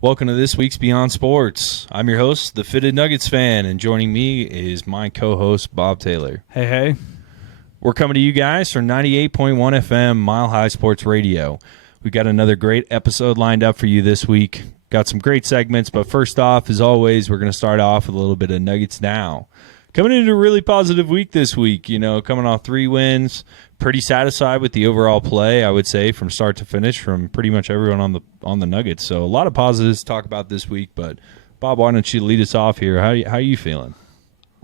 Welcome to this week's Beyond Sports. I'm your host, the Fitted Nuggets fan, and joining me is my co-host, Bob Taylor. Hey. We're coming to you guys from 98.1 FM Mile High Sports Radio. We've got another great episode lined up for you this week. Got some great segments, but first off, as always, we're going to start off with a little bit of Nuggets Now. Coming into a really positive week this week, coming off 3 wins. Pretty satisfied with the overall play, I would say, from start to finish from pretty much everyone on the Nuggets. So a lot of positives to talk about this week. But Bob, why don't you lead us off here? How are you feeling?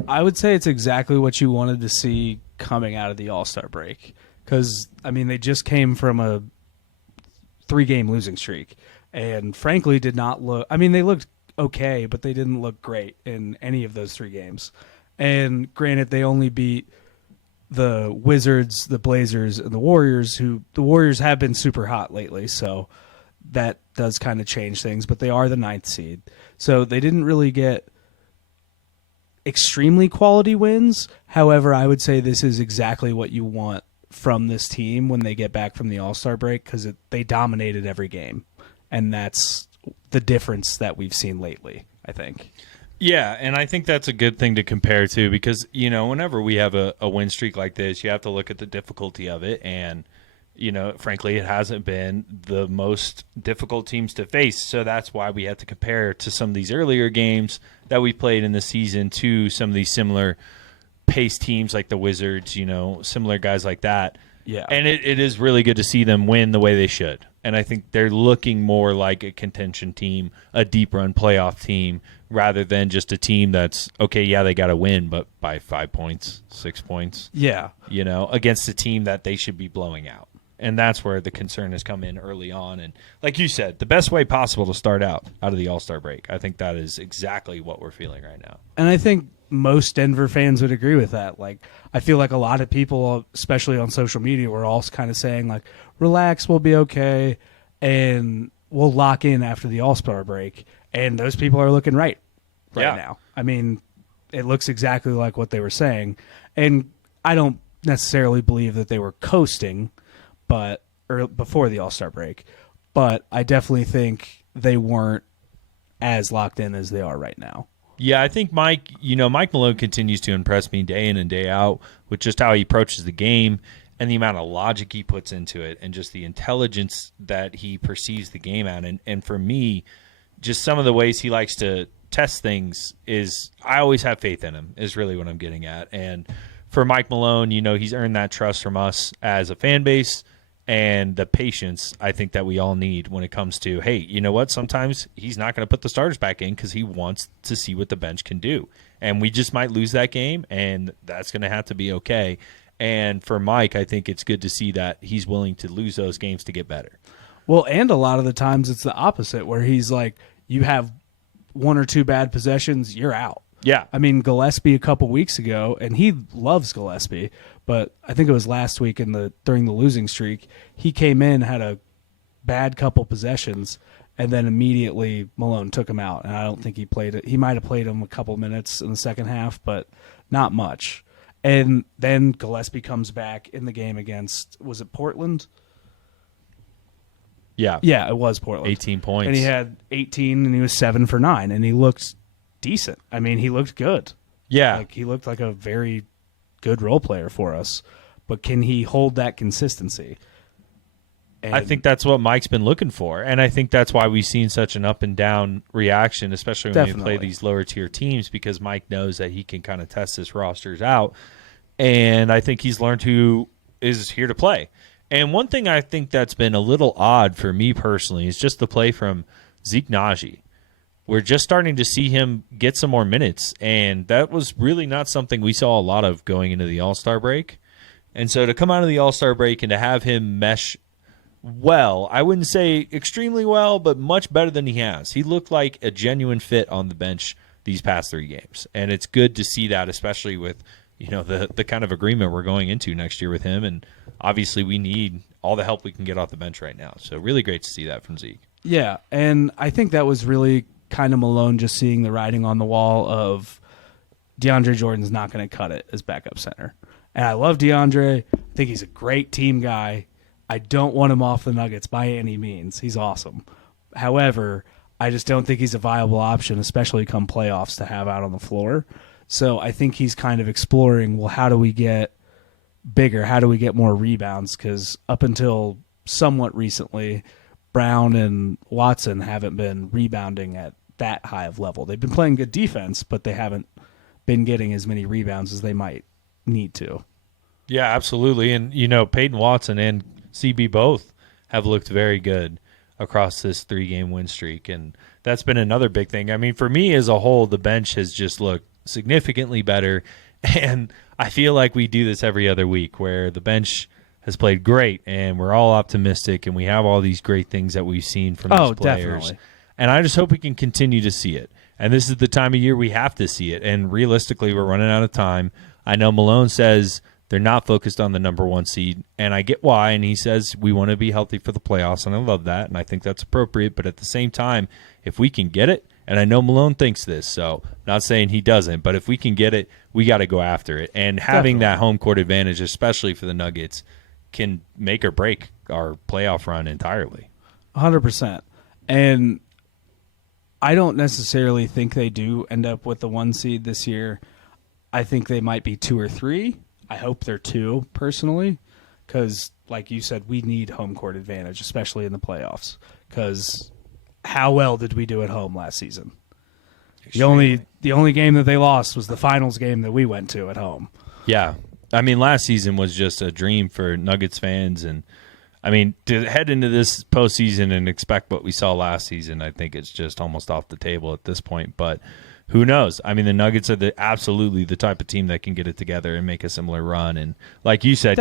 I would say it's exactly what you wanted to see coming out of the All-Star break. Because, they just came from a 3-game losing streak. And frankly did not look – they looked okay, but they didn't look great in any of those 3 games. And granted, they only beat the Wizards, the Blazers, and the Warriors, who the Warriors have been super hot lately, so that does kind of change things, but they are the 9th seed. So they didn't really get extremely quality wins. However, I would say this is exactly what you want from this team when they get back from the All-Star break, because they dominated every game, and that's the difference that we've seen lately, I think. Yeah, and I think that's a good thing to compare to because, whenever we have a win streak like this, you have to look at the difficulty of it. And, frankly, it hasn't been the most difficult teams to face. So that's why we have to compare to some of these earlier games that we played in the season to some of these similar pace teams like the Wizards, similar guys like that. Yeah. And it is really good to see them win the way they should. And I think they're looking more like a contention team, a deep run playoff team, rather than just a team that's, okay, yeah, they got to win, but by 5 points, 6 points. Yeah. Against a team that they should be blowing out. And that's where the concern has come in early on. And like you said, the best way possible to start out of the All-Star break. I think that is exactly what we're feeling right now. And I think most Denver fans would agree with that. I feel like a lot of people, especially on social media, were all kind of saying, relax, we'll be okay, and we'll lock in after the All-Star break. And those people are looking right now. It looks exactly like what they were saying. And I don't necessarily believe that they were coasting before the All-Star break, but I definitely think they weren't as locked in as they are right now. Yeah, I think Mike Malone continues to impress me day in and day out with just how he approaches the game and the amount of logic he puts into it and just the intelligence that he perceives the game at. And for me, just some of the ways he likes to test things is I always have faith in him is really what I'm getting at. And for Mike Malone, he's earned that trust from us as a fan base and the patience I think that we all need when it comes to, hey, you know what? Sometimes he's not going to put the starters back in because he wants to see what the bench can do. And we just might lose that game, and that's going to have to be okay. And for Mike, I think it's good to see that he's willing to lose those games to get better. Well, and a lot of the times it's the opposite, where he's like, you have 1 or 2 bad possessions, you're out. Yeah. Gillespie a couple weeks ago, and he loves Gillespie, but I think it was last week during the losing streak, he came in, had a bad couple possessions, and then immediately Malone took him out. And I don't think he played it. He might have played him a couple minutes in the second half, but not much. And then Gillespie comes back in the game against, was it Portland? Yeah. Yeah, it was Portland. 18 points. And he had 18, and he was 7 for 9, and he looked decent. He looked good. Yeah. He looked like a very good role player for us. But can he hold that consistency? I think that's what Mike's been looking for. And I think that's why we've seen such an up and down reaction, especially when we play these lower tier teams, because Mike knows that he can kind of test his rosters out. And I think he's learned who is here to play. And one thing I think that's been a little odd for me personally is just the play from Zeke Naji. We're just starting to see him get some more minutes, and that was really not something we saw a lot of going into the All-Star break. And so to come out of the All-Star break and to have him mesh well, I wouldn't say extremely well, but much better than he has. He looked like a genuine fit on the bench these past 3 games, and it's good to see that, especially with the kind of agreement we're going into next year with him. And obviously we need all the help we can get off the bench right now. So really great to see that from Zeke. Yeah, and I think that was really kind of Malone just seeing the writing on the wall of DeAndre Jordan's not going to cut it as backup center. And I love DeAndre. I think he's a great team guy. I don't want him off the Nuggets by any means. He's awesome. However, I just don't think he's a viable option, especially come playoffs, to have out on the floor. So I think he's kind of exploring, well, how do we get bigger? How do we get more rebounds? Because up until somewhat recently, Brown and Watson haven't been rebounding at that high of level. They've been playing good defense, but they haven't been getting as many rebounds as they might need to. Yeah, absolutely. And, Peyton Watson and CB both have looked very good across this 3-game win streak. And that's been another big thing. I mean, for me as a whole, the bench has just looked significantly better. And I feel like we do this every other week where the bench has played great and we're all optimistic and we have all these great things that we've seen from these players. Definitely. And I just hope we can continue to see it. And this is the time of year we have to see it. And realistically, we're running out of time. I know Malone says they're not focused on the number 1 seed, and I get why. And he says we want to be healthy for the playoffs, and I love that, and I think that's appropriate. But at the same time, if we can get it, and I know Malone thinks this, so I'm not saying he doesn't, but if we can get it, we got to go after it. And having that home court advantage, especially for the Nuggets, can make or break our playoff run entirely. 100%. And I don't necessarily think they do end up with the 1 seed this year. I think they might be 2 or 3. I hope they're 2, personally, because, like you said, we need home court advantage, especially in the playoffs, because how well did we do at home last season? The only game that they lost was the finals game that we went to at home. Yeah. I mean, last season was just a dream for Nuggets fans, and I mean, to head into this postseason and expect what we saw last season, I think it's just almost off the table at this point. But who knows? I mean, the Nuggets are absolutely the type of team that can get it together and make a similar run. And like you said,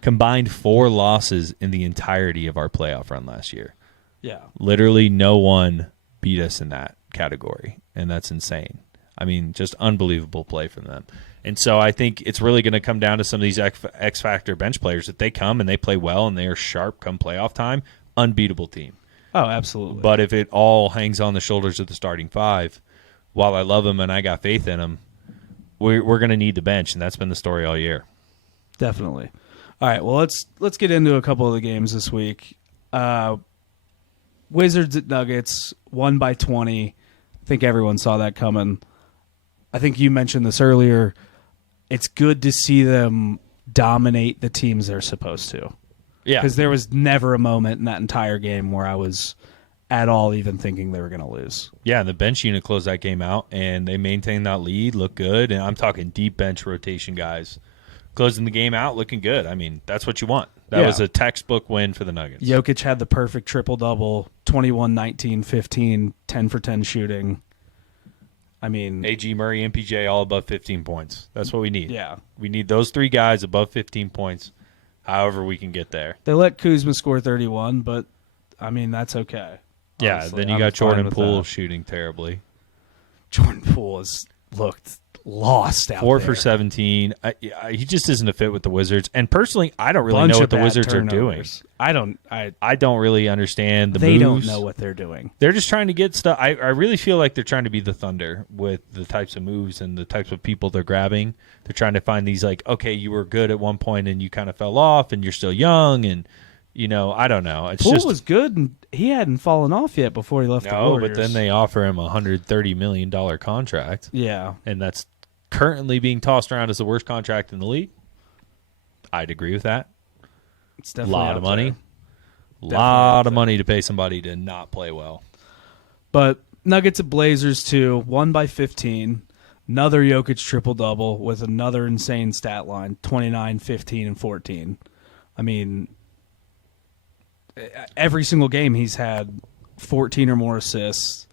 combined 4 losses in the entirety of our playoff run last year. Yeah. Literally no one beat us in that category, and that's insane. I mean, just unbelievable play from them. And so I think it's really going to come down to some of these X-Factor bench players. If they come and they play well and they are sharp come playoff time, unbeatable team. Oh, absolutely. But if it all hangs on the shoulders of the starting 5, while I love them and I got faith in them, we're going to need the bench, and that's been the story all year. Definitely. All right, well, let's get into a couple of the games this week. Wizards at Nuggets, won by 20. I think everyone saw that coming. I think you mentioned this earlier. It's good to see them dominate the teams they're supposed to. Yeah. Because there was never a moment in that entire game where I was at all even thinking they were going to lose. Yeah, the bench unit closed that game out, and they maintained that lead, looked good. And I'm talking deep bench rotation guys. Closing the game out, looking good. I mean, that's what you want. That was a textbook win for the Nuggets. Jokic had the perfect triple-double, 21, 19, 15, 10 for 10 shooting. I mean, AG, Murray, MPJ, all above 15 points. That's what we need. Yeah. We need those 3 guys above 15 points, however we can get there. They let Kuzma score 31, but, I mean, that's okay. Yeah, honestly. Then you got Jordan Poole shooting terribly. Jordan Poole has looked lost out 4 there. for 17. He just isn't a fit with the Wizards. And personally, I don't really know what the Wizards are doing. I don't really understand the moves. They don't know what they're doing. They're just trying to get stuff. I really feel like they're trying to be the Thunder with the types of moves and the types of people they're grabbing. They're trying to find these, like, okay, you were good at one point and you kind of fell off and you're still young and, I don't know. Poole was good and he hadn't fallen off yet before he left the Warriors. No, but then they offer him a $130 million contract. Yeah. And that's currently being tossed around as the worst contract in the league. I'd agree with that. It's definitely a lot of money. A lot of money to pay somebody to not play well. But Nuggets at Blazers too, won by 15. Another Jokic triple-double with another insane stat line, 29, 15, and 14. I mean, every single game he's had 14 or more assists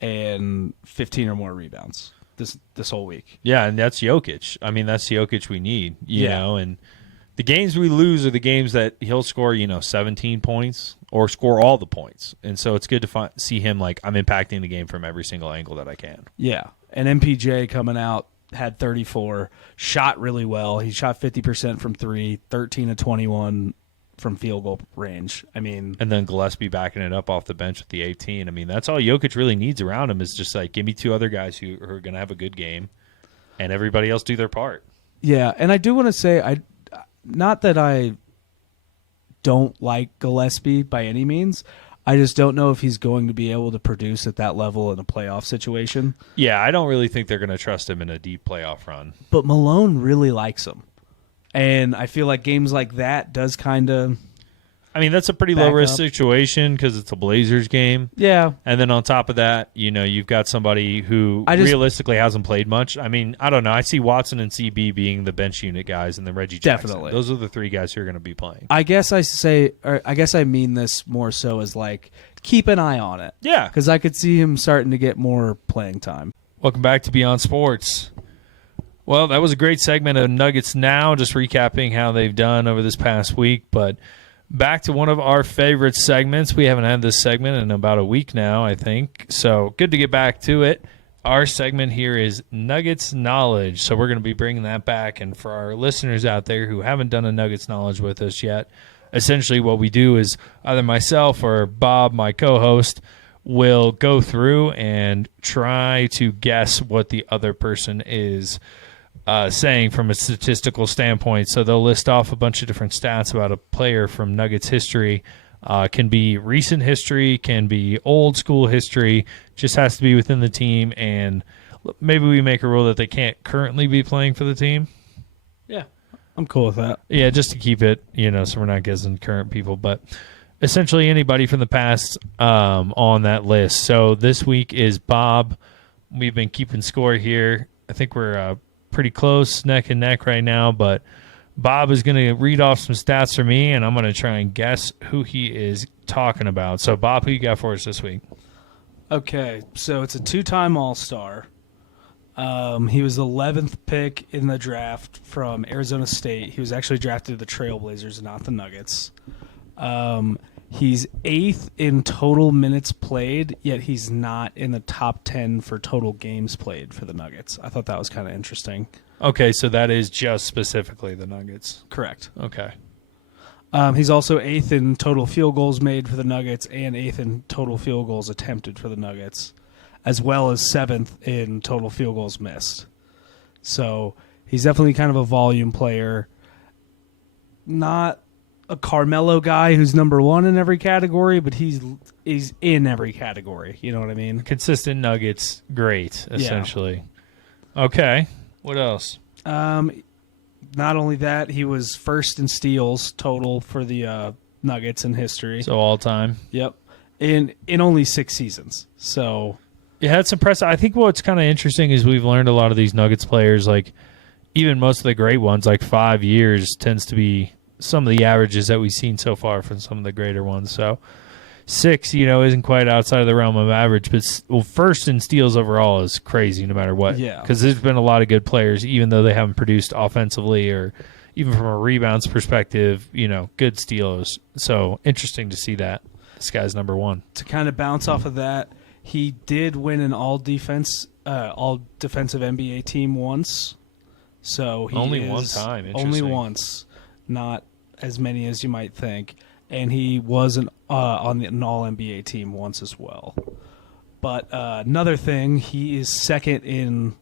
and 15 or more rebounds this whole week. Yeah, and that's Jokic. I mean, that's the Jokic we need, you know, and the games we lose are the games that he'll score, 17 points or score all the points. And so it's good to see him like, I'm impacting the game from every single angle that I can. Yeah, and MPJ coming out had 34, shot really well. He shot 50% from 3, 13 to 21 from field goal range. I mean, and then Gillespie backing it up off the bench with the 18. I mean, that's all Jokic really needs around him is just like, give me 2 other guys who are going to have a good game and everybody else do their part. Yeah, and I do want to say, not that I don't like Gillespie by any means. I just don't know if he's going to be able to produce at that level in a playoff situation. Yeah, I don't really think they're going to trust him in a deep playoff run. But Malone really likes him. And I feel like games like that does kind of... I mean, that's a pretty low-risk situation because it's a Blazers game. Yeah. And then on top of that, you've got somebody who realistically hasn't played much. I mean, I don't know. I see Watson and CB being the bench unit guys and then Reggie Jackson. Definitely. Those are the three guys who are going to be playing. I guess I mean this more so as like, keep an eye on it. Yeah. Because I could see him starting to get more playing time. Welcome back to Beyond Sports. Well, that was a great segment of Nuggets Now, just recapping how they've done over this past week, but... back to one of our favorite segments. We haven't had this segment in about a week now, I think. So good to get back to it. Our segment here is Nuggets Knowledge. So we're going to be bringing that back. And for our listeners out there who haven't done a Nuggets Knowledge with us yet, essentially what we do is either myself or Bob, my co-host, will go through and try to guess what the other person is saying from a statistical standpoint. So they'll list off a bunch of different stats about a player from Nuggets history. Can be recent history, can be old school history, just has to be within the team, and maybe we make a rule that they can't currently be playing for the team. Yeah, I'm cool with that. Yeah, just to keep it, so we're not guessing current people, but essentially anybody from the past on that list. So this week is Bob. We've been keeping score here. I think we're pretty close, neck and neck right now, but Bob is going to read off some stats for me, and I'm going to try and guess who he is talking about. So, Bob, who you got for us this week? Okay, so it's a two-time All-Star. He was the 11th pick in the draft from Arizona State. He was actually drafted to the Trailblazers, not the Nuggets. He's 8th in total minutes played, yet he's not in the top 10 for total games played for the Nuggets. I thought that was kind of interesting. Okay, so that is just specifically the Nuggets. Correct. Okay. He's also 8th in total field goals made for the Nuggets and 8th in total field goals attempted for the Nuggets, as well as 7th in total field goals missed. So he's definitely kind of a volume player. Not a Carmelo guy who's number one in every category, but he's in every category. You know what I mean? Consistent Nuggets, great, essentially. Yeah. Okay. What else? Not only that, he was first in steals total for the Nuggets in history. So all time. Yep. In only 6 seasons. So yeah, it's impressive. I think what's kind of interesting is we've learned a lot of these Nuggets players, like even most of the great ones, like 5 years tends to be some of the averages that we've seen so far from some of the greater ones. So 6, isn't quite outside of the realm of average, but first in steals overall is crazy no matter what. Yeah. Because there's been a lot of good players, even though they haven't produced offensively or even from a rebounds perspective, good steals. So interesting to see that. This guy's number one. To kind of bounce off of that, he did win an all-defensive NBA team once. So he only one time. Only once. Not as many as you might think, and he was on an All-NBA team once as well. But another thing, he is second in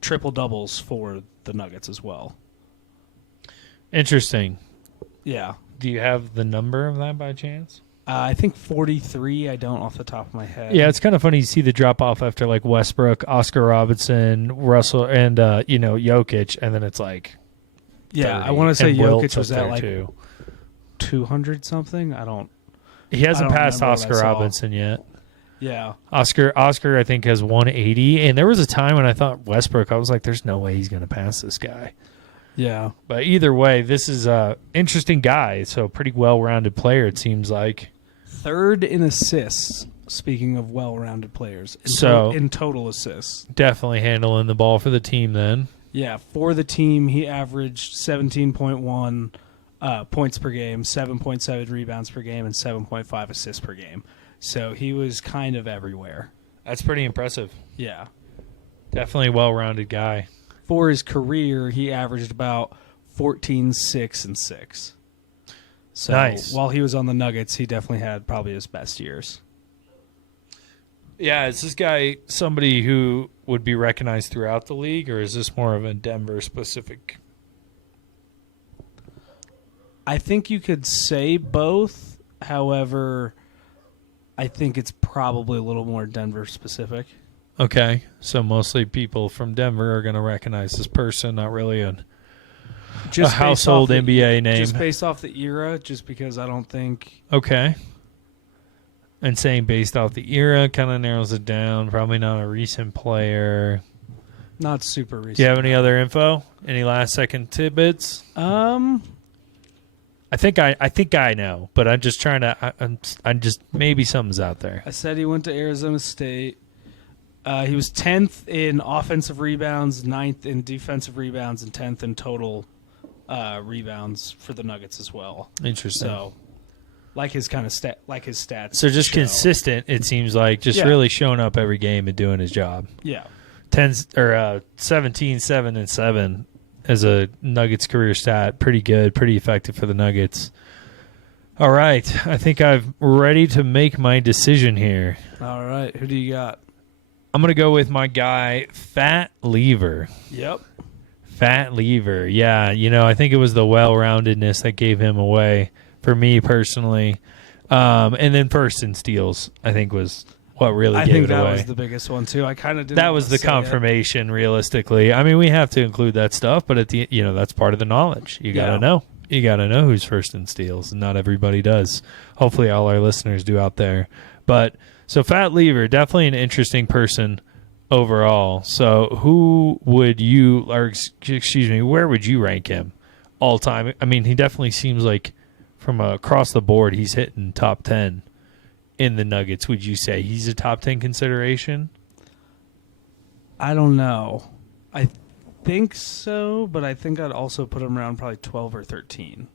triple doubles for the Nuggets as well. Interesting. Yeah. Do you have the number of that by chance? I think 43. I don't off the top of my head. Yeah, it's kind of funny to see the drop off after like Westbrook, Oscar Robertson, Russell, and Jokic, and then it's like. Yeah, I want to say Jokic was at like 200 something. He hasn't passed Oscar Robertson yet. Yeah. Oscar I think has 180, and there was a time when I thought Westbrook, I was like, there's no way he's going to pass this guy. Yeah. But either way, this is a interesting guy, so pretty well-rounded player it seems like. 3rd in assists, speaking of well-rounded players, in total assists. Definitely handling the ball for the team then. Yeah, for the team, he averaged 17.1 points per game, 7.7 rebounds per game, and 7.5 assists per game. So he was kind of everywhere. That's pretty impressive. Yeah. Definitely a well-rounded guy. For his career, he averaged about 14, 6, and 6. So nice. While he was on the Nuggets, he definitely had probably his best years. Yeah, is this guy somebody who would be recognized throughout the league, or is this more of a Denver-specific? I think you could say both. However, I think it's probably a little more Denver specific. Okay, so mostly people from Denver are going to recognize this person, not really a household NBA name. Just based off the era, just because I don't think... Okay. And saying based off the era kind of narrows it down. Probably not a recent player. Not super recent. Do you have any other info? Any last-second tidbits? I think I know, but I'm just trying to... I'm just... Maybe something's out there. I said he went to Arizona State. He was 10th in offensive rebounds, 9th in defensive rebounds, and 10th in total rebounds for the Nuggets as well. Interesting. So, like his stats. So just consistent. It seems like really showing up every game and doing his job. Yeah. 17, 7, and 7 as a Nuggets career stat. Pretty good. Pretty effective for the Nuggets. All right. I think I'm ready to make my decision here. All right. Who do you got? I'm going to go with my guy, Fat Lever. Yep. Fat Lever. Yeah, I think it was the well-roundedness that gave him away for me personally. And then first in steals, I think, was what really gave it away. I think that was the biggest one, too. I kind of didn't. That was the confirmation, realistically. I mean, we have to include that stuff, but that's part of the knowledge. You got to know. You got to know who's first in steals, and not everybody does. Hopefully all our listeners do out there. But... So Fat Lever, definitely an interesting person overall. So who would you, or excuse me, where would you rank him all time? I mean, he definitely seems like from across the board, he's hitting top 10 in the Nuggets. Would you say he's a top 10 consideration? I don't know. I think so, but I think I'd also put him around probably 12 or 13.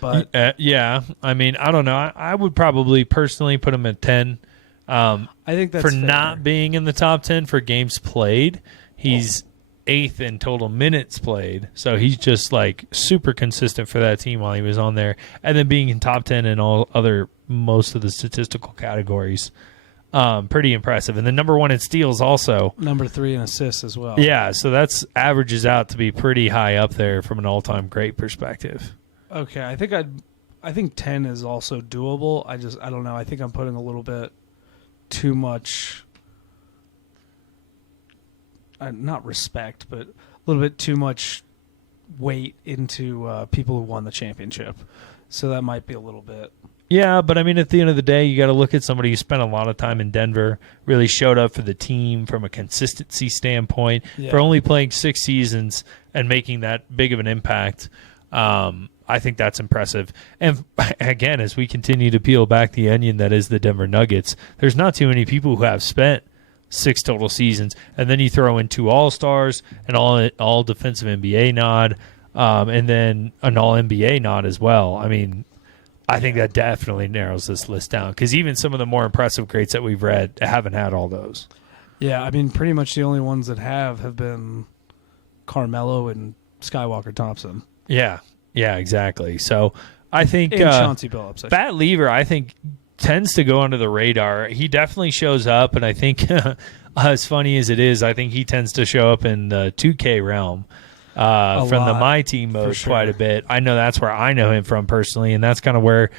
But yeah, I mean, I don't know. I would probably personally put him at 10. I think that's for fair. Not being in the top 10 for games played. He's 8th in total minutes played, so he's just like super consistent for that team while he was on there, and then being in top 10 in most of the statistical categories. Pretty impressive. And then number 1 in steals also. Number 3 in assists as well. Yeah, so that's averages out to be pretty high up there from an all-time great perspective. Okay, I think 10 is also doable. I don't know. I think I'm putting a little bit too much, not respect, but a little bit too much weight into people who won the championship. So that might be a little bit. Yeah, but I mean, at the end of the day, you got to look at somebody who spent a lot of time in Denver, really showed up for the team from a consistency standpoint, for only playing 6 seasons and making that big of an impact. I think that's impressive. And again, as we continue to peel back the onion that is the Denver Nuggets, there's not too many people who have spent 6 total seasons. And then you throw in 2 All-Stars, an all defensive NBA nod, and then an All-NBA nod as well. I mean, I think that definitely narrows this list down, because even some of the more impressive greats that we've read haven't had all those. Yeah, I mean, pretty much the only ones that have been Carmelo and Skywalker Thompson. Yeah, exactly. So I think Chauncey Billups. Fat Lever, I think, tends to go under the radar. He definitely shows up, and I think, as funny as it is, I think he tends to show up in the 2K realm from the My Team mode quite a bit. I know that's where I know him from personally, and that's kind of where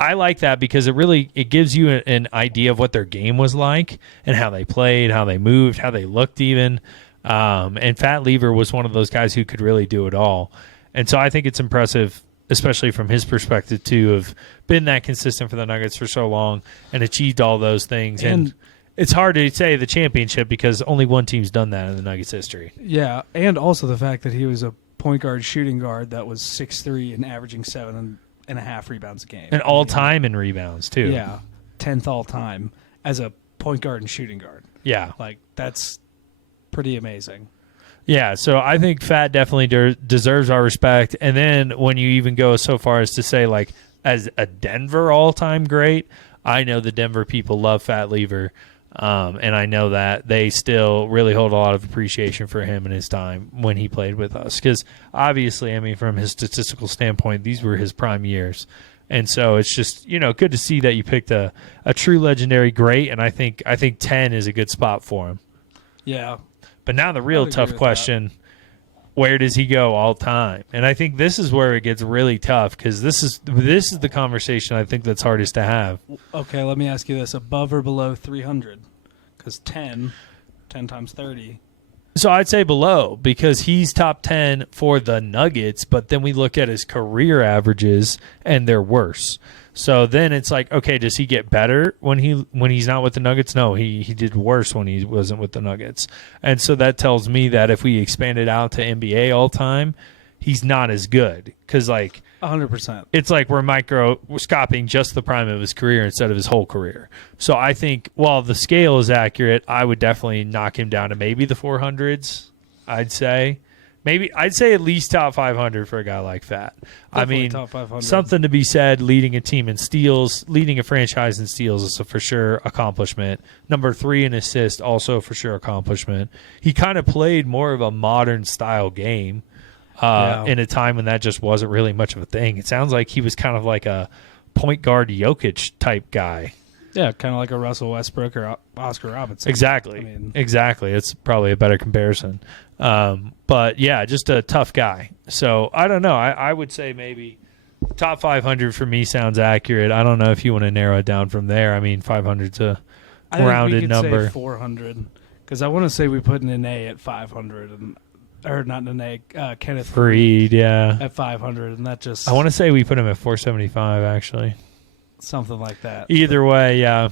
I like that, because it gives you an idea of what their game was like and how they played, how they moved, how they looked even. And Fat Lever was one of those guys who could really do it all. And so I think it's impressive, especially from his perspective, to have been that consistent for the Nuggets for so long and achieved all those things. And it's hard to say the championship, because only one team's done that in the Nuggets history. Yeah, and also the fact that he was a point guard shooting guard that was 6'3" and averaging 7.5 rebounds a game. And all-time in rebounds, too. Yeah, 10th all-time as a point guard and shooting guard. Yeah. Like, that's pretty amazing. Yeah, so I think Fat definitely deserves our respect. And then when you even go so far as to say, like, as a Denver all-time great, I know the Denver people love Fat Lever, and I know that they still really hold a lot of appreciation for him and his time when he played with us. Because obviously, I mean, from his statistical standpoint, these were his prime years. And so it's just, good to see that you picked a true legendary great, and I think 10 is a good spot for him. Yeah. But now the real tough question, where does he go all time? And I think this is where it gets really tough because this is the conversation I think that's hardest to have. Okay, let me ask you this. Above or below 300? Because 10 times 30. So I'd say below because he's top 10 for the Nuggets, but then we look at his career averages and they're worse. So then it's like, okay, does he get better when he's not with the Nuggets? No, he did worse when he wasn't with the Nuggets. And so that tells me that if we expand it out to NBA all time, he's not as good because 100%. It's like we're microscoping just the prime of his career instead of his whole career. So I think while the scale is accurate, I would definitely knock him down to maybe the 400s, I'd say. I'd say at least top 500 for a guy like that. Definitely top 500. Something to be said, leading a team in steals, leading a franchise in steals is a for sure accomplishment. Number 3 in assists, also for sure accomplishment. He kind of played more of a modern style game in a time when that just wasn't really much of a thing. It sounds like he was kind of like a point guard Jokic type guy. Yeah, kind of like a Russell Westbrook or Oscar Robertson. Exactly. Exactly. It's probably a better comparison. But, yeah, just a tough guy. So, I don't know. I would say maybe top 500 for me sounds accurate. I don't know if you want to narrow it down from there. I mean, 500's a rounded number. I think we could say 400 because I want to say we put an A at 500. Or not an A, Kenneth Reed, yeah. At 500. And that just... I want to say we put him at 475, actually. Something like that. Either way, yeah.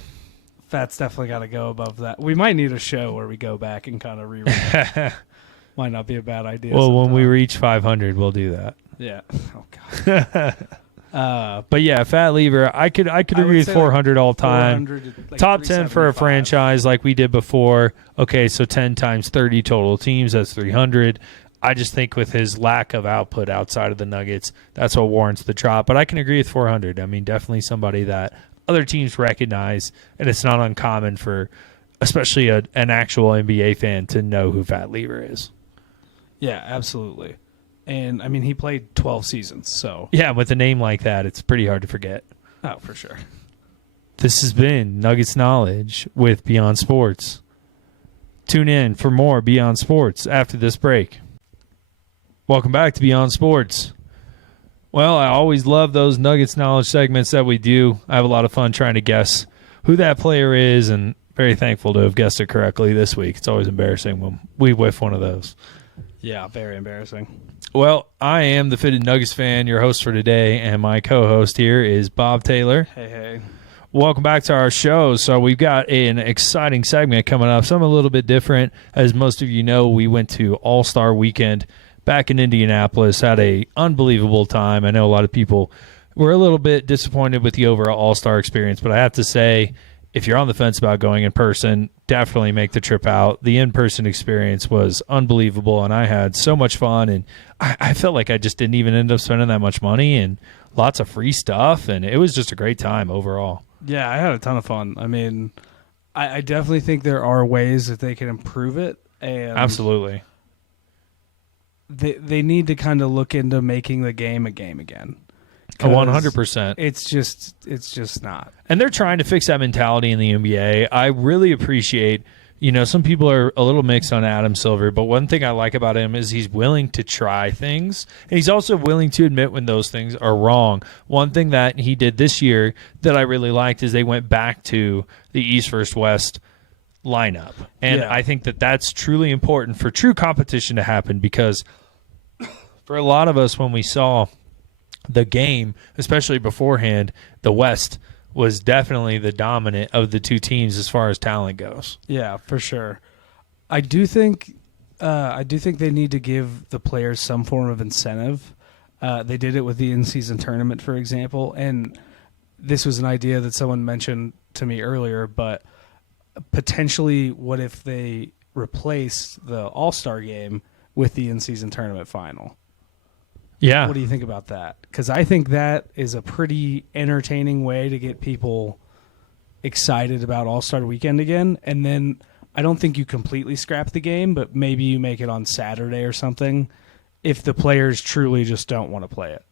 Fat's definitely got to go above that. We might need a show where we go back and kind of reread. Might not be a bad idea. Well, when we reach 500, we'll do that. Yeah. Oh God. But yeah, Fat Lever, I could agree with 400 all time. Top 10 for a franchise like we did before. Okay, so 10 times 30 total teams, that's 300. I just think with his lack of output outside of the Nuggets, that's what warrants the drop. But I can agree with 400. I mean, definitely somebody that other teams recognize, and it's not uncommon for especially an actual NBA fan to know who Fat Lever is. Yeah, absolutely. And, I mean, he played 12 seasons, so... Yeah, with a name like that, it's pretty hard to forget. Oh, for sure. This has been Nuggets Knowledge with Beyond Sports. Tune in for more Beyond Sports after this break. Welcome back to Beyond Sports. Well, I always love those Nuggets Knowledge segments that we do. I have a lot of fun trying to guess who that player is, and very thankful to have guessed it correctly this week. It's always embarrassing when we whiff one of those. Yeah, very embarrassing. Well, I am the Fitted Nuggets fan, your host for today, and my co-host here is Bob Taylor. Hey. Welcome back to our show. So we've got an exciting segment coming up, something a little bit different. As most of you know, we went to All-Star Weekend back in Indianapolis, had an unbelievable time. I know a lot of people were a little bit disappointed with the overall All-Star experience, but I have to say, if you're on the fence about going in person, definitely make the trip out. The in-person experience was unbelievable, and I had so much fun, and I felt like I just didn't even end up spending that much money, and lots of free stuff, and it was just a great time overall. Yeah, I had a ton of fun. I mean, I definitely think there are ways that they can improve it. And absolutely. They need to kind of look into making the game a game again. 100%. It's just not. And they're trying to fix that mentality in the NBA. I really appreciate, some people are a little mixed on Adam Silver, but one thing I like about him is he's willing to try things, and he's also willing to admit when those things are wrong. One thing that he did this year that I really liked is they went back to the East versus West lineup. And I think that that's truly important for true competition to happen, because for a lot of us, when we saw the game, especially beforehand, the West was definitely the dominant of the two teams as far as talent goes. Yeah, for sure. I do think they need to give the players some form of incentive. They did it with the in-season tournament, for example, and this was an idea that someone mentioned to me earlier, but potentially what if they replace the All-Star game with the in-season tournament final? Yeah. What do you think about that? Because I think that is a pretty entertaining way to get people excited about All-Star Weekend again. And then I don't think you completely scrap the game, but maybe you make it on Saturday or something if the players truly just don't want to play it.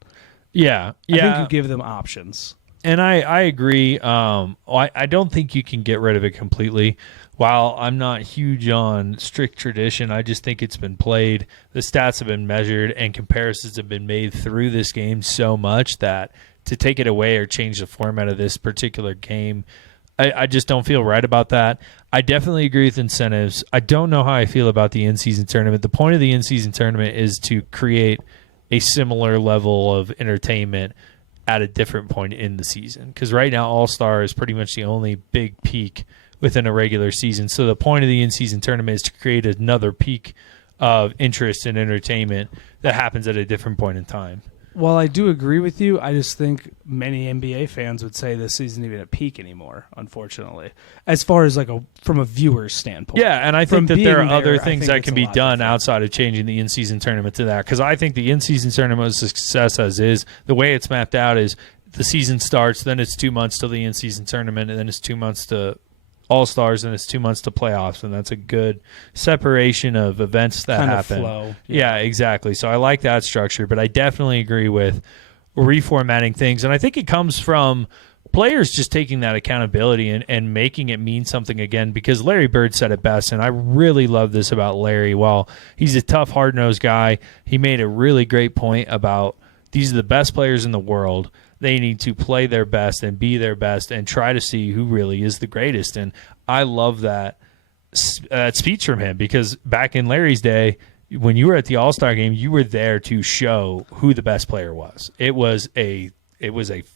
Yeah. I think you give them options. And I agree. I don't think you can get rid of it completely. While I'm not huge on strict tradition, I just think it's been played. The stats have been measured and comparisons have been made through this game so much that to take it away or change the format of this particular game, I just don't feel right about that. I definitely agree with incentives. I don't know how I feel about the in-season tournament. The point of the in-season tournament is to create a similar level of entertainment at a different point in the season. Because right now, All-Star is pretty much the only big peak within a regular season. So the point of the in-season tournament is to create another peak of interest and entertainment that happens at a different point in time. Well, I do agree with you. I just think many NBA fans would say this isn't even a peak anymore, unfortunately, as far as from a viewer's standpoint. Yeah, and I think that there are other things that can be done outside of changing the in-season tournament to that, because I think the in-season tournament was a success as is. The way it's mapped out is the season starts, then it's 2 months till the in-season tournament, and then it's 2 months to All-Stars, and it's 2 months to playoffs, and that's a good separation of events that kind happen. Of flow. Yeah, exactly. So I like that structure, but I definitely agree with reformatting things, and I think it comes from players just taking that accountability and making it mean something again, because Larry Bird said it best, and I really love this about Larry. While he's a tough, hard-nosed guy, he made a really great point about these are the best players in the world. They need to play their best and be their best and try to see who really is the greatest. And I love that speech from him, because back in Larry's day, when you were at the All-Star game, you were there to show who the best player was. It was a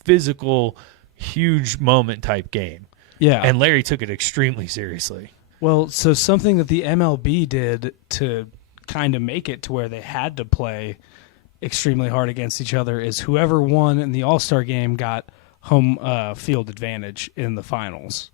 physical, huge moment type game. Yeah. And Larry took it extremely seriously. Well, so something that the MLB did to kind of make it to where they had to play extremely hard against each other is whoever won in the All-Star game got home field advantage in the finals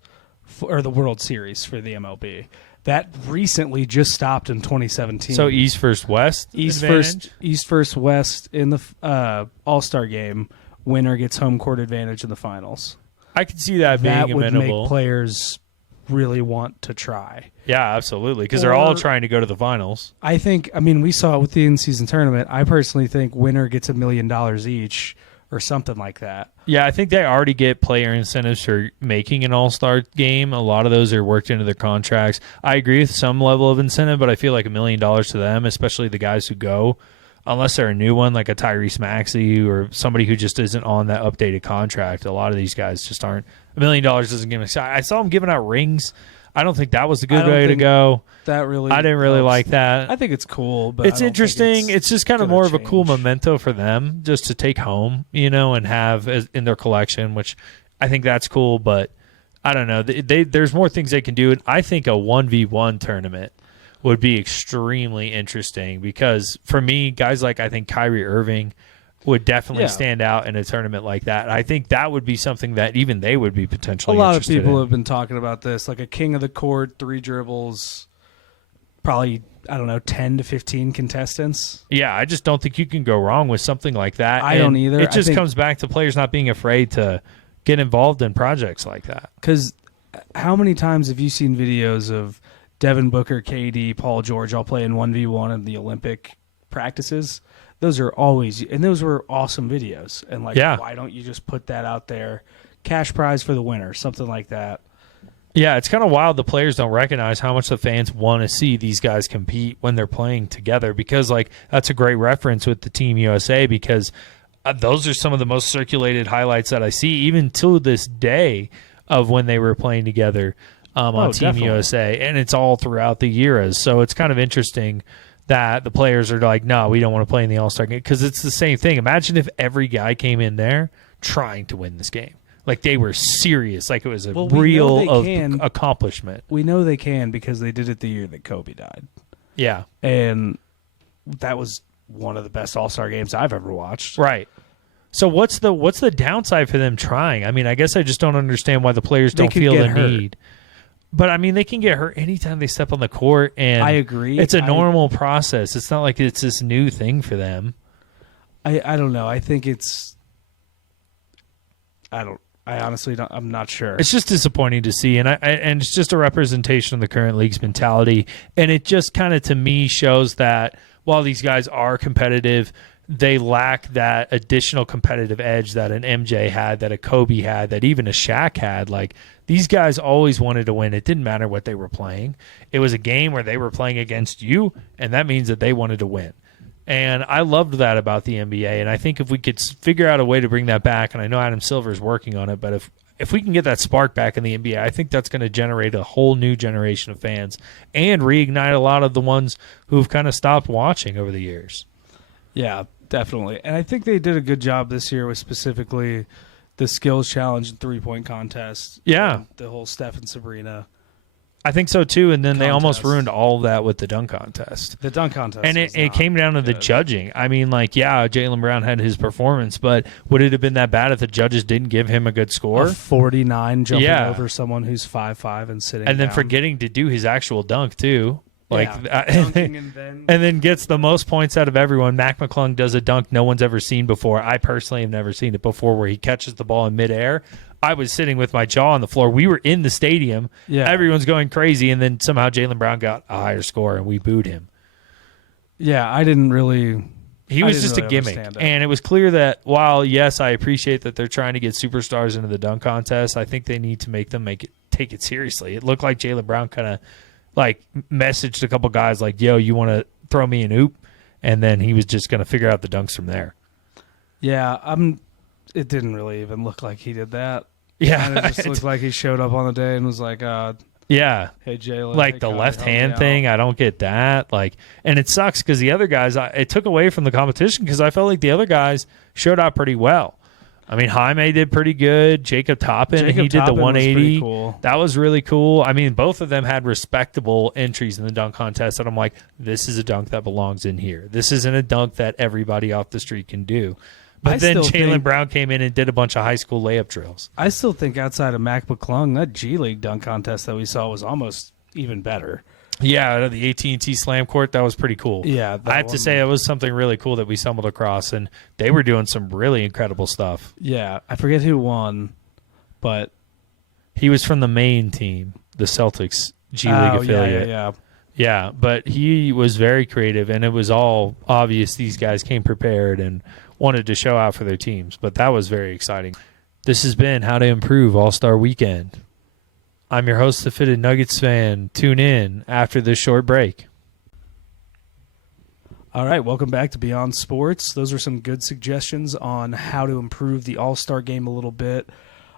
or the World Series for the MLB. That recently just stopped in 2017. So East versus West? East versus West in the All-Star game. Winner gets home court advantage in the finals. I could see that being amenable. That would make players really want to try. Yeah, absolutely, because they're all trying to go to the finals. We saw it with the in-season tournament. I personally think winner gets $1 million each or something like that. Yeah, I think they already get player incentives for making an all-star game. A lot of those are worked into their contracts. I agree with some level of incentive, but I feel like $1 million to them, especially the guys who go, unless they're a new one like a Tyrese Maxey or somebody who just isn't on that updated contract. A lot of these guys just aren't. $1 million doesn't give them. I saw them giving out rings. I don't think that was a good way to go. I didn't really like that. I think it's cool, but it's interesting. It's just kind of more of a cool memento for them just to take home, and have in their collection, which I think that's cool. But I don't know. There's more things they can do. And I think a 1v1 tournament would be extremely interesting, because for me, guys like I think Kyrie Irving would definitely stand out in a tournament like that. I think that would be something that even they would be potentially interested in. A lot of people have been talking about this, like a king of the court, 3 dribbles, probably, 10 to 15 contestants. Yeah, I just don't think you can go wrong with something like that. I don't either. It just comes back to players not being afraid to get involved in projects like that. Because how many times have you seen videos of Devin Booker, KD, Paul George all playing 1v1 in the Olympic practices? Those are always, and those were awesome videos. And why don't you just put that out there? Cash prize for the winner, something like that. Yeah, it's kind of wild the players don't recognize how much the fans want to see these guys compete when they're playing together, because that's a great reference with the Team USA, because those are some of the most circulated highlights that I see even to this day of when they were playing together on Team USA, and it's all throughout the eras. So it's kind of interesting that the players are like, no, we don't want to play in the All-Star game, because it's the same thing. Imagine if every guy came in there trying to win this game. Like they were serious, like it was a real accomplishment. We know they can because they did it the year that Kobe died. Yeah. And that was one of the best All-Star games I've ever watched. Right. So what's the downside for them trying? I guess I just don't understand why the players don't feel the need. But, they can get hurt anytime they step on the court. And I agree. It's a normal process. It's not like it's this new thing for them. I don't know. I think it's – I honestly don't – I'm not sure. It's just disappointing to see. And it's just a representation of the current league's mentality. And it just kind of, to me, shows that while these guys are competitive, they lack that additional competitive edge that an MJ had, that a Kobe had, that even a Shaq had. Like, these guys always wanted to win. It didn't matter what they were playing. It was a game where they were playing against you, and that means that they wanted to win. And I loved that about the NBA, and I think if we could figure out a way to bring that back, and I know Adam Silver is working on it, but if we can get that spark back in the NBA, I think that's going to generate a whole new generation of fans and reignite a lot of the ones who've kind of stopped watching over the years. Yeah, definitely. And I think they did a good job this year with specifically the skills challenge and three-point contest. Yeah. The whole Steph and Sabrina. I think so, too. And then contest. They almost ruined all of that with the dunk contest. The dunk contest. And it came down to the judging. I mean, like, yeah, Jaylen Brown had his performance, but would it have been that bad if the judges didn't give him a good score? A 49 jumping over someone who's 5'5" and sitting and then down. Forgetting to do his actual dunk, too. Like, dunking and then gets the most points out of everyone. Mac McClung does a dunk no one's ever seen before. I personally have never seen it before, where he catches the ball in midair. I was sitting with my jaw on the floor. We were in the stadium. Yeah. Everyone's going crazy, and then somehow Jaylen Brown got a higher score, and we booed him. Yeah, I didn't really... He was just a gimmick. And it was clear that while, yes, I appreciate that they're trying to get superstars into the dunk contest, I think they need to take it seriously. It looked like Jaylen Brown kind of messaged a couple guys like, yo, you want to throw me an oop? And then he was just going to figure out the dunks from there. Yeah, it didn't really even look like he did that. Yeah. It just looked like he showed up on the day and was like, yeah. Hey, Jaylen. Like the left hand thing, I don't get that. And it sucks because the other guys, it took away from the competition because I felt like the other guys showed out pretty well. I mean, Jaime did pretty good. Jacob Toppin, he did the 180. Cool. That was really cool. I mean, both of them had respectable entries in the dunk contest. And I'm like, this is a dunk that belongs in here. This isn't a dunk that everybody off the street can do. But then Jaylen Brown came in and did a bunch of high school layup drills. I still think outside of Mac McClung, that G League dunk contest that we saw was almost even better. Yeah, the AT&T Slam Court, that was pretty cool. Yeah, I have to say it was something really cool that we stumbled across, and they were doing some really incredible stuff. Yeah, I forget who won, but... He was from the main team, the Celtics G League affiliate. Yeah, but he was very creative, and it was all obvious these guys came prepared and wanted to show out for their teams. But that was very exciting. This has been How to Improve All-Star Weekend. I'm your host, the Fitted Nuggets fan. Tune in after this short break. All right, welcome back to Beyond Sports. Those are some good suggestions on how to improve the All-Star game a little bit.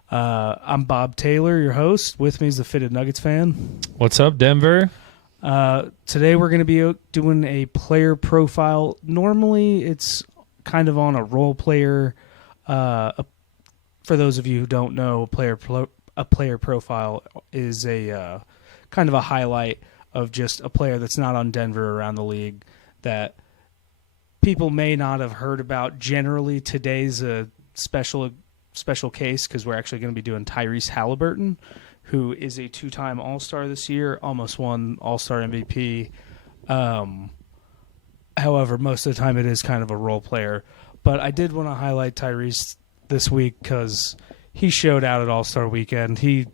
I'm Bob Taylor, your host. With me is the Fitted Nuggets fan. What's up, Denver? Today we're going to be doing a player profile. Normally it's kind of on a role player. For those of you who don't know, a player profile is a kind of a highlight of just a player that's not on Denver around the league that people may not have heard about. Generally, today's a special case because we're actually going to be doing Tyrese Haliburton, who is a two-time All-Star this year, almost won All-Star MVP. However, most of the time it is kind of a role player. But I did want to highlight Tyrese this week because he showed out at All-Star Weekend. He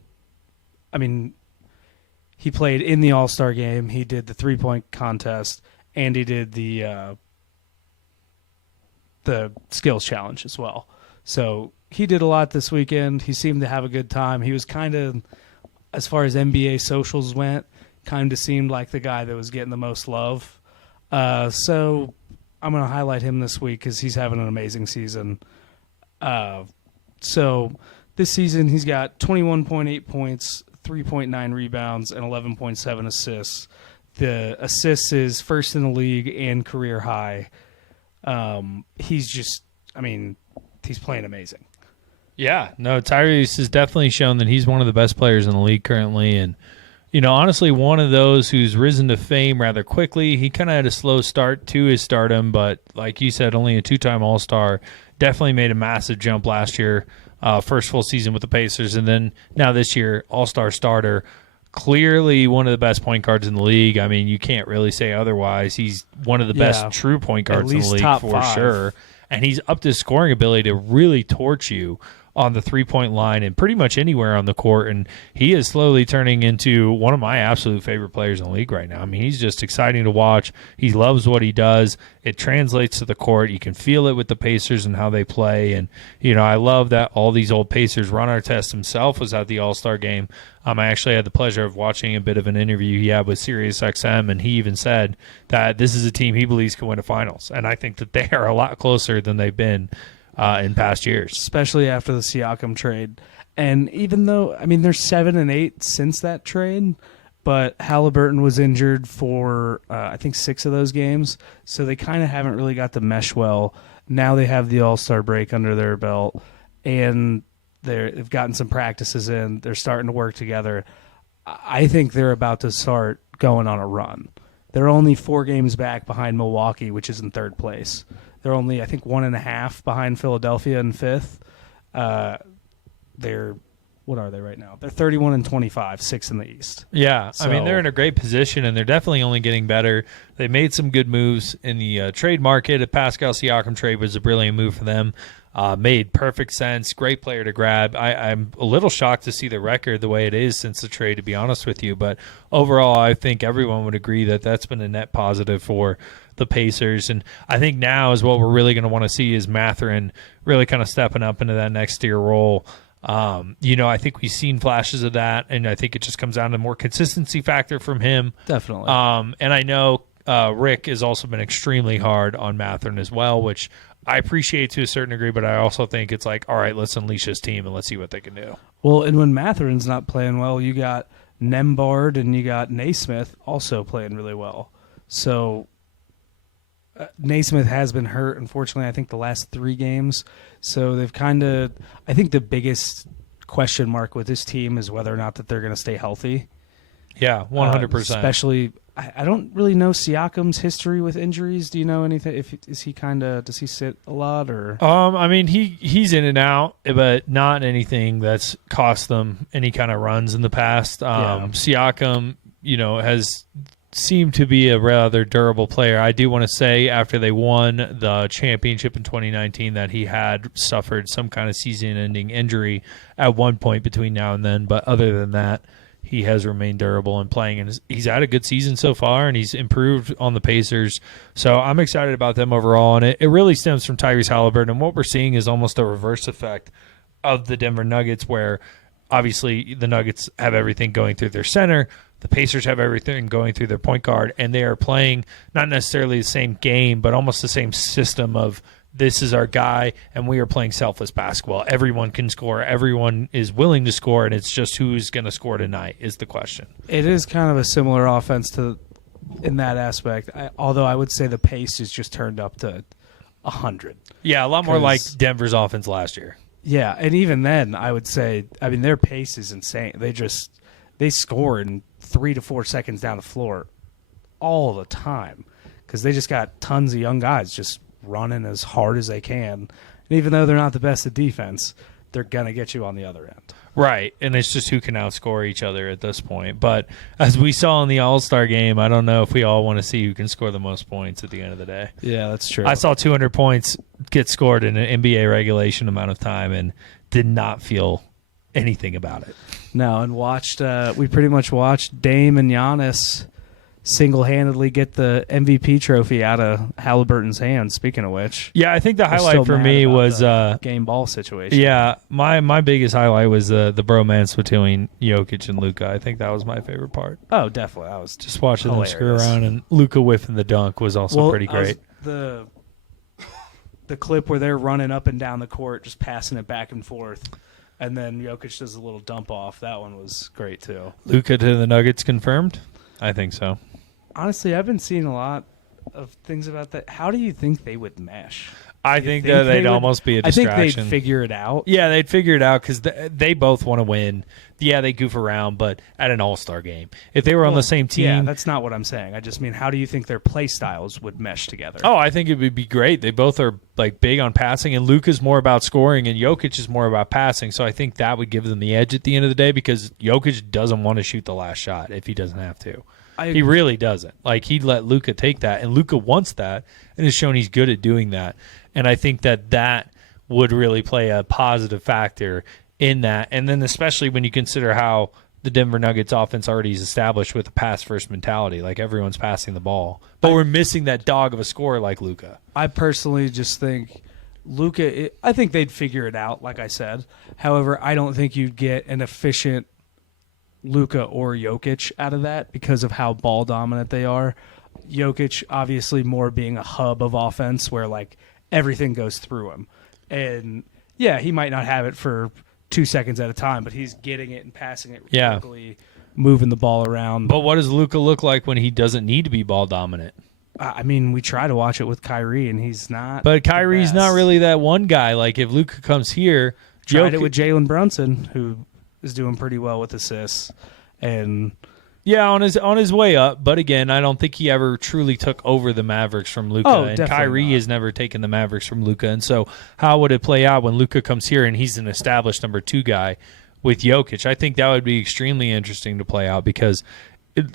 played in the All-Star game. He did the three-point contest, and he did the skills challenge as well. So he did a lot this weekend. He seemed to have a good time. He was kind of, as far as NBA socials went, kind of seemed like the guy that was getting the most love. So I'm going to highlight him this week because he's having an amazing season. So this season he's got 21.8 points, 3.9 rebounds, and 11.7 assists. The assists is first in the league and career high. He's playing amazing. Yeah, no, Tyrese has definitely shown that he's one of the best players in the league currently, and honestly, one of those who's risen to fame rather quickly. He kind of had a slow start to his stardom, but like you said, only a two-time All-Star. Definitely made a massive jump last year, first full season with the Pacers, and then now this year, All-Star starter. Clearly one of the best point guards in the league. I mean, you can't really say otherwise. He's one of the best true point guards in the league for sure. And he's upped his scoring ability to really torch you on the three-point line and pretty much anywhere on the court. And he is slowly turning into one of my absolute favorite players in the league right now. I mean, he's just exciting to watch. He loves what he does. It translates to the court. You can feel it with the Pacers and how they play. And, I love that all these old Pacers. Ron Artest himself was at the All-Star game. I actually had the pleasure of watching a bit of an interview he had with SiriusXM, and he even said that this is a team he believes can win a finals. And I think that they are a lot closer than they've been in past years. Especially after the Siakam trade. And even though, they're 7-8 since that trade, but Haliburton was injured for, I think, 6 of those games. So they kind of haven't really got to mesh well. Now they have the All-Star break under their belt, and they've gotten some practices in. They're starting to work together. I think they're about to start going on a run. They're only 4 games back behind Milwaukee, which is in 3rd place. They're only, I think, 1.5 behind Philadelphia in 5th. What are they right now? They're 31-25, 6th in the East. Yeah, so, they're in a great position, and they're definitely only getting better. They made some good moves in the trade market. A Pascal Siakam trade was a brilliant move for them. Made perfect sense. Great player to grab. I'm a little shocked to see the record the way it is since the trade, to be honest with you. But overall, I think everyone would agree that that's been a net positive for the Pacers. And I think now is what we're really going to want to see is Mathurin really kind of stepping up into that next tier role. I think we've seen flashes of that, and I think it just comes down to more consistency factor from him. Definitely. And I know Rick has also been extremely hard on Mathurin as well, which I appreciate to a certain degree, but I also think it's like, all right, let's unleash this team and let's see what they can do. Well, and when Mathurin's not playing well, you got Nembhard and you got Naismith also playing really well. So Naismith has been hurt, unfortunately, I think the last 3 games. So they've I think the biggest question mark with this team is whether or not that they're going to stay healthy. Yeah, 100%. Especially, I don't really know Siakam's history with injuries. Do you know anything? Does he sit a lot or? He's in and out, but not anything that's cost them any kind of runs in the past. Siakam, has seemed to be a rather durable player. I do want to say after they won the championship in 2019 that he had suffered some kind of season-ending injury at one point between now and then, but other than that, he has remained durable and playing, and he's had a good season so far, and he's improved on the Pacers. So I'm excited about them overall, and it really stems from Tyrese Haliburton, and what we're seeing is almost a reverse effect of the Denver Nuggets, where obviously the Nuggets have everything going through their center, the Pacers have everything going through their point guard, and they are playing not necessarily the same game, but almost the same system of this is our guy, and we are playing selfless basketball. Everyone can score. Everyone is willing to score, and it's just who's going to score tonight is the question. It is kind of a similar offense in that aspect, although I would say the pace is just turned up to 100. Yeah, a lot more like Denver's offense last year. Yeah, and even then, I would say, their pace is insane. They score in 3 to 4 seconds down the floor all the time because they just got tons of young guys just running as hard as they can. And even though they're not the best at defense, they're going to get you on the other end. Right, and it's just who can outscore each other at this point. But as we saw in the All-Star game, I don't know if we all want to see who can score the most points at the end of the day. Yeah, that's true. I saw 200 points get scored in an NBA regulation amount of time and did not feel anything about it. No, and we pretty much watched Dame and Giannis single-handedly get the MVP trophy out of Haliburton's hands, speaking of which. Yeah, I think the highlight for me was game ball situation. Yeah, my biggest highlight was the bromance between Jokic and Luka. I think that was my favorite part. Oh, definitely. That was just watching them screw around, and Luka whiffing the dunk was also pretty great. The clip where they're running up and down the court, just passing it back and forth, and then Jokic does a little dump off. That one was great, too. Luka to the Nuggets confirmed? I think so. Honestly, I've been seeing a lot of things about that. How do you think they would mesh? I think that they'd almost be a distraction. I think they'd figure it out. Yeah, they'd figure it out because they both want to win. Yeah, they goof around, but at an all-star game. If they were on the same team... Yeah, that's not what I'm saying. I just mean, how do you think their play styles would mesh together? Oh, I think it would be great. They both are big on passing, and Luka's more about scoring, and Jokic is more about passing. So I think that would give them the edge at the end of the day because Jokic doesn't want to shoot the last shot if he doesn't have to. He really doesn't. He'd let Luka take that, and Luka wants that and has shown he's good at doing that. And I think that would really play a positive factor in that. And then especially when you consider how the Denver Nuggets offense already is established with a pass-first mentality. Like, everyone's passing the ball. But we're missing that dog of a scorer like Luka. I personally just think Luka, I think they'd figure it out, like I said. However, I don't think you'd get an efficient Luka or Jokic out of that because of how ball dominant they are. Jokic obviously more being a hub of offense where like everything goes through him. And yeah, he might not have it for 2 seconds at a time, but he's getting it and passing it quickly, moving the ball around. But what does Luka look like when he doesn't need to be ball dominant? I mean, we try to watch it with Kyrie, and he's not. But Kyrie's not really that one guy. Like, if Luka comes here, tried it with Jalen Brunson, who is doing pretty well with assists, and yeah, on his way up. But again, I don't think he ever truly took over the Mavericks from Luka, and Kyrie has never taken the Mavericks from Luka. And so, how would it play out when Luka comes here and he's an established number 2 guy with Jokic? I think that would be extremely interesting to play out because,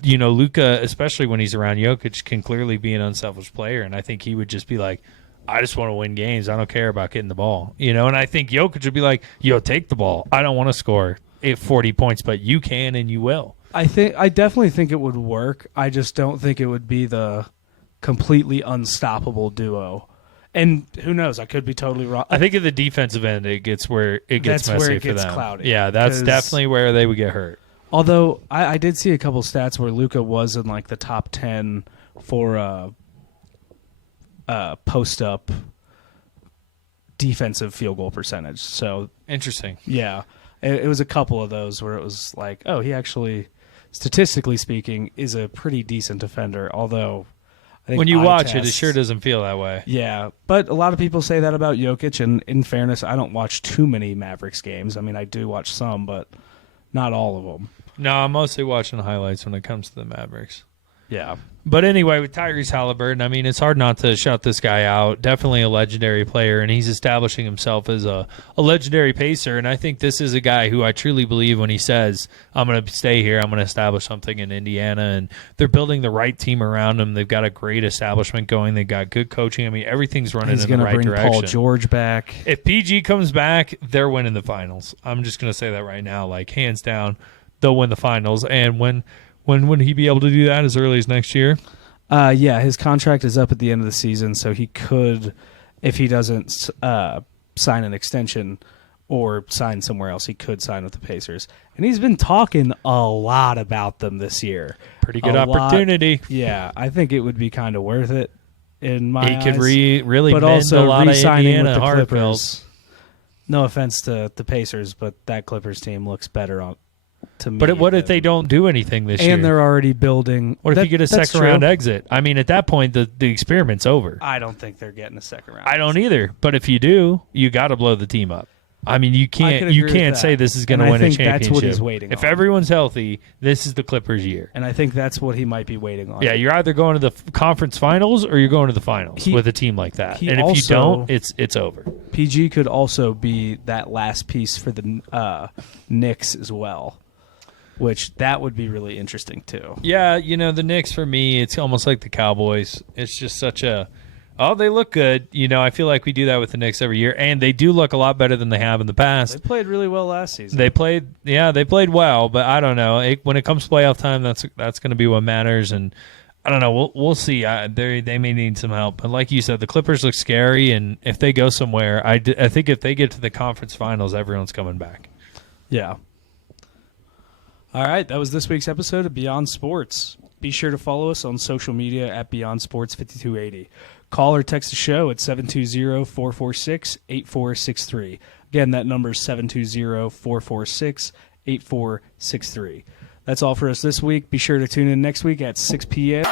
you know, Luka, especially when he's around Jokic, can clearly be an unselfish player, and I think he would just be like, I just want to win games. I don't care about getting the ball, you know. And I think Jokic would be like, yo, take the ball. I don't want to score 40 points, but you can and you will. I definitely think it would work. I just don't think it would be the completely unstoppable duo. And who knows? I could be totally wrong. I think at the defensive end, it gets messy for them. That's where it gets cloudy. Yeah, that's definitely where they would get hurt. Although I did see a couple stats where Luka was in like the top 10 for post-up defensive field goal percentage. So interesting. Yeah, it was a couple of those where it was like, oh, he actually, statistically speaking, is a pretty decent defender. Although, I think when you watch it sure doesn't feel that way. Yeah, but a lot of people say that about Jokic. And in fairness, I don't watch too many Mavericks games. I mean, I do watch some, but not all of them. No, I'm mostly watching highlights when it comes to the Mavericks. Yeah. But anyway, with Tyrese Haliburton, I mean, it's hard not to shout this guy out. Definitely a legendary player, and he's establishing himself as a legendary pacer. And I think this is a guy who I truly believe when he says, I'm going to stay here, I'm going to establish something in Indiana. And they're building the right team around him. They've got a great establishment going. They've got good coaching. I mean, everything's running in the right direction. He's going to bring Paul George back. If PG comes back, they're winning the finals. I'm just going to say that right now. Like, hands down, they'll win the finals. And when would he be able to do that? As early as next year? Yeah, his contract is up at the end of the season, so he could, if he doesn't sign an extension or sign somewhere else, he could sign with the Pacers. And he's been talking a lot about them this year. Pretty good opportunity. Yeah, I think it would be kind of worth it in my eyes. He could really but mend also a lot of Indiana with the heartfelt. Clippers. No offense to the Pacers, but that Clippers team looks better on. But what if they don't do anything this year? And they're already building. What if you get a second-round exit? I mean, at that point, the experiment's over. I don't think they're getting a second round. I don't either. But if you do, you got to blow the team up. I mean, you can't say this is going to win a championship. That's what he's waiting on. If everyone's healthy, this is the Clippers' year. And I think that's what he might be waiting on. Yeah, you're either going to the conference finals or you're going to the finals with a team like that. And if you don't, it's over. PG could also be that last piece for the Knicks as well. Which that would be really interesting too. Yeah, you know, the Knicks for me, it's almost like the Cowboys. It's just such a, they look good. You know, I feel like we do that with the Knicks every year, and they do look a lot better than they have in the past. They played really well last season. They played well, but I don't know. When it comes to playoff time, that's going to be what matters, and I don't know. We'll see. They may need some help, but like you said, the Clippers look scary, and if they go somewhere, I think if they get to the conference finals, everyone's coming back. Yeah. All right, that was this week's episode of Beyond Sports. Be sure to follow us on social media at Beyond Sports 5280. Call or text the show at 720-446-8463. Again, that number is 720-446-8463. That's all for us this week. Be sure to tune in next week at 6 p.m.